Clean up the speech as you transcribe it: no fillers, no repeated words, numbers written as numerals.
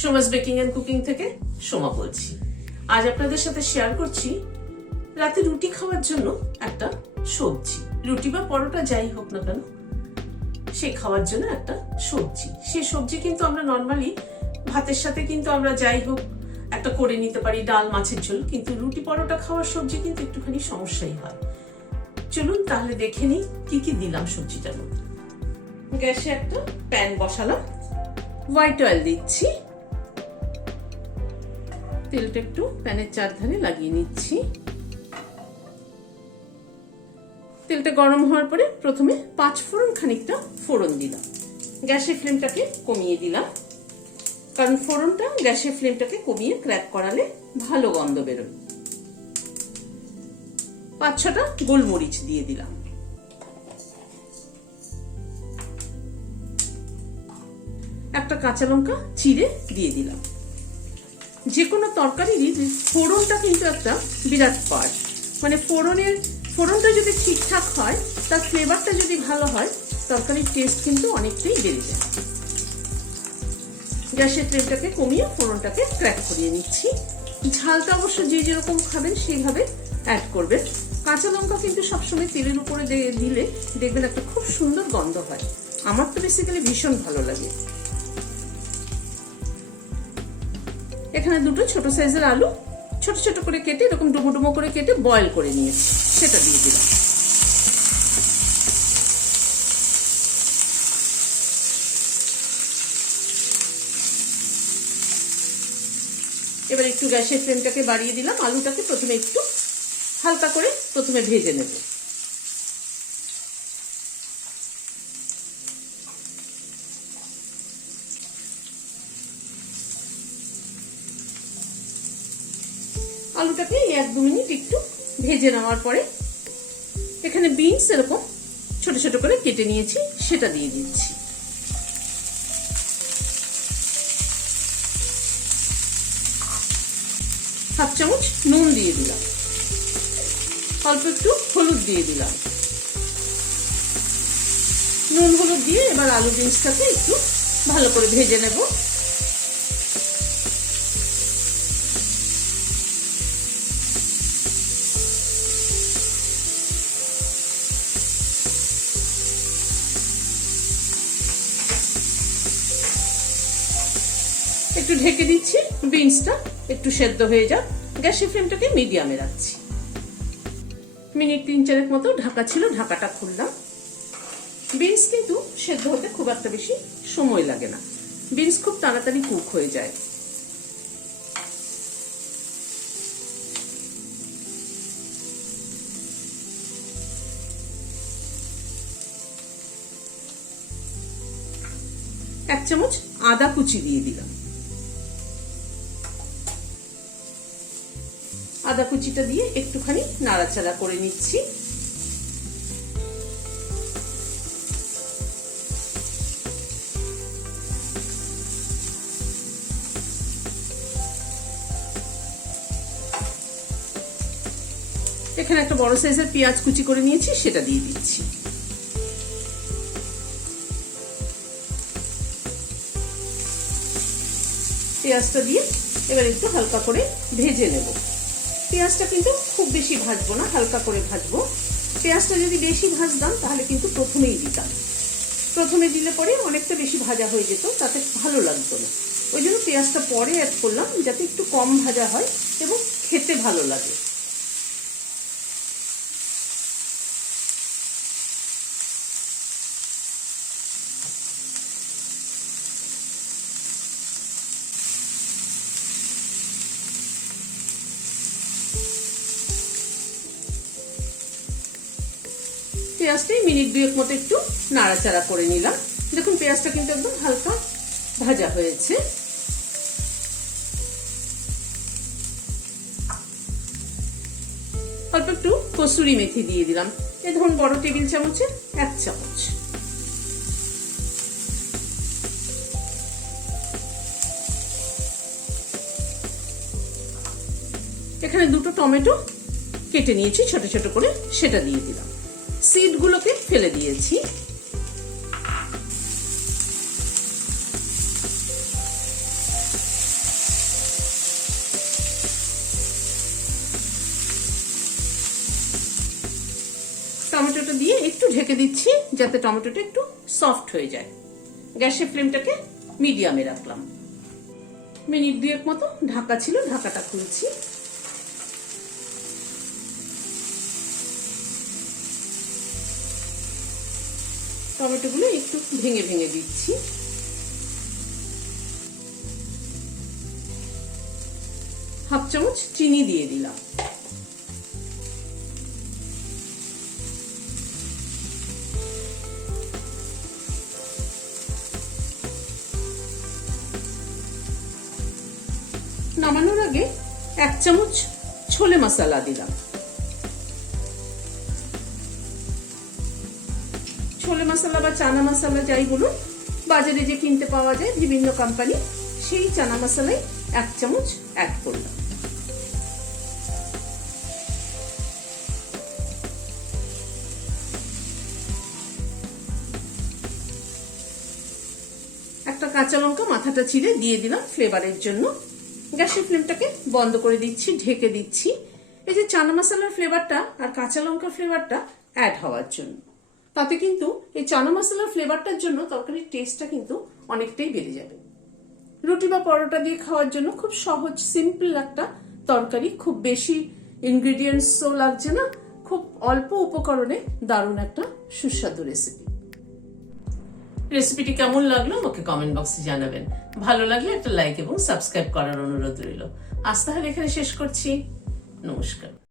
Soma's baking and cooking থেকে সোমা বলছি। আজ আপনাদের সাথে শেয়ার করছি রাতে রুটি খাওয়ার জন্য একটা সবজি, রুটি বা পরোটা যাই হোক না কেন সে খাওয়ার জন্য একটা সবজি। সেই সবজি কিন্তু আমরা নর্মালি ভাতের সাথে কিন্তু আমরা যাই হোক একটা করে নিতে পারি, ডাল মাছের ঝোল, কিন্তু রুটি পরোটা খাওয়ার সবজি কিন্তু একটুখানি সমস্যাই হয়। চলুন তাহলে দেখে নিই কি কি দিলাম সবজিটার মধ্যে। গ্যাসে একটা প্যান বসালাম, হোয়াইট অয়েল দিচ্ছি, তেলটা একটু প্যানের চারধারে লাগিয়ে নিচ্ছি। তেলটা গরম হওয়ার পরে প্রথমে 5 ফোড়ন খানিকটা ফোড়ন দিলাম। গ্যাসের ফ্লেমটাকে কমিয়ে দিলাম, কারণ ফোড়নটা গ্যাসের ফ্লেমটাকে কমিয়ে ক্র্যাক করালে ভালো গন্ধ বেরোয়। 5-6টা গোলমরিচ দিয়ে দিলাম। একটা কাঁচা লঙ্কা চিড়ে দিয়ে দিলাম। যে কোনো তরকারিরই ফোড়নটা কিন্তু একটা বিরাট পার্ট, মানে ফোড়নটা যদি ঠিকঠাক হয়, তার ফ্লেভারটা যদি ভালো হয়, তরকারির টেস্ট কিন্তু অনেকটাই বেড়ে যায়। গ্যাসের ফ্লেমটাকে কমিয়ে ফোড়নটাকে ক্র্যাক করিয়ে নিচ্ছি। ঝালটা অবশ্য যে যেরকম খাবেন সেইভাবে অ্যাড করবেন। কাঁচা লঙ্কা কিন্তু সবসময় তেলের উপরে দিলে দেখবেন একটা খুব সুন্দর গন্ধ হয়। আমার তো বেসিক্যালি ভীষণ ভালো লাগে। এখানে 2টো ছোট সাইজের আলু ছোট ছোট করে কেটে এরকম ডুমো ডুমো করে কেটে বয়েল করে নিয়েছি, সেটা দিয়ে দিলাম। এবার একটু গ্যাসের ফ্লেমটাকে বাড়িয়ে দিলাম। আলুটাকে প্রথমে একটু হালকা করে প্রথমে ভেজে নেব। আলুটাকে 1-2 মিনিট একটু ভেজে নেওয়ার পরে এখানে বিনস এরকম ছোট ছোট করে কেটে নিয়েছি, সেটা দিয়ে দিচ্ছি। হাফ চামচ নুন দিয়ে দিলাম, অল্প একটু হলুদ দিয়ে দিলাম। নুন হলুদ দিয়ে এবার আলু বিনসটাকে একটু ভালো করে ভেজে নেব। একটু ঢেকে দিচ্ছি, বিনসটা একটু সেদ্ধ হয়ে যাক। গ্যাসের ফ্লেমটাকে মিডিয়ামে রাখছি। মিনিট 3-4 মতো ঢাকা ছিল, ঢাকাটা খুললাম। বিনস কিন্তু সেদ্ধ হতে খুব একটা বেশি সময় লাগে না, বিনস খুব তাড়াতাড়ি কুক হয়ে যায়। এক চামচ আদা কুচি দিয়ে দিলাম। আদা কুচিটা দিয়ে একটুখানি নাড়াচাড়া করে নিচ্ছি। এখানে একটা বড় সাইজের পেঁয়াজ কুচি করে নিয়েছি, সেটা দিয়ে দিচ্ছি। পেঁয়াজটা দিয়ে এবার একটু হালকা করে ভেজে নেব। পেঁয়াজটা কিন্তু খুব বেশি ভাজবো না, হালকা করে ভাজবো। পেঁয়াজটা যদি বেশি ভাজতাম তাহলে কিন্তু প্রথমেই দিতাম, প্রথমে দিলে পরে অনেকটা বেশি ভাজা হয়ে যেত, তাতে ভালো লাগতো না। ওই জন্য পেঁয়াজটা পরে অ্যাড করলাম, যাতে একটু কম ভাজা হয় এবং খেতে ভালো লাগে। পেঁয়াজটাই মিনিট 2 মতো একটু নাড়াচাড়া করে নিলাম। দেখুন পেঁয়াজটা কিন্তু একদম হালকা ভাজা হয়েছে। অল্প একটু কসুরি মেথি দিয়ে দিলাম, এই ধরুন বড় টেবিল চামচের 1 চামচ। এখানে 2টো টমেটো কেটে নিয়েছি ছোট ছোট করে, সেটা দিয়ে দিলাম। সিডগুলোকে ফেলে দিয়েছি। ঢেকে দিচ্ছি যাতে টমেটোটা একটু সফট হয়ে যায়। গ্যাসের ফ্লেমটাকে মিডিয়ামে রাখলাম। মিনিট 2 মতো ঢাকা ছিল, ঢাকাটা খুলছি। টমেটোগুলো একটু ভেঙে ভেঙে দিচ্ছি। হাফ চামচ চিনি দিয়ে দিলাম। নামানোর আগে 1 চামচ ছোলে মশলা দিলাম। ছোলে মশলা বা চানা মশলা যাই বলুন, বাজারে যে কিনতে পাওয়া যায় বিভিন্ন কোম্পানি, সেই চানা মশলাই 1 চামচ অ্যাড করলাম। একটা কাঁচা লঙ্কা মাথাটা চিড়ে দিয়ে দিলাম ফ্লেভারের জন্য। গ্যাসের ফ্লেমটাকে বন্ধ করে দিচ্ছি, ঢেকে দিচ্ছি। এই যে চানা মশলার ফ্লেভারটা আর কাঁচা লঙ্কার ফ্লেভারটা অ্যাড হওয়ার জন্য, তাতে কিন্তু এই চানা মশলার ফ্লেভারটার জন্য তরকারির টেস্টটা কিন্তু অনেকটাই বেড়ে যাবে। রুটি বা পরোটা দিয়ে খাওয়ার জন্য খুব সহজ সিম্পল একটা তরকারি, খুব বেশি ইনগ্রেডিয়েন্টসও লাগছে না, খুব অল্প উপকরণে দারুণ একটা সুস্বাদু রেসিপি। রেসিপিটি কেমন লাগলো আমাকে কমেন্ট বক্সে জানাবেন। ভালো লাগলে একটা লাইক এবং সাবস্ক্রাইব করার অনুরোধ রইল। আজ তাহলে এখানে শেষ করছি। নমস্কার।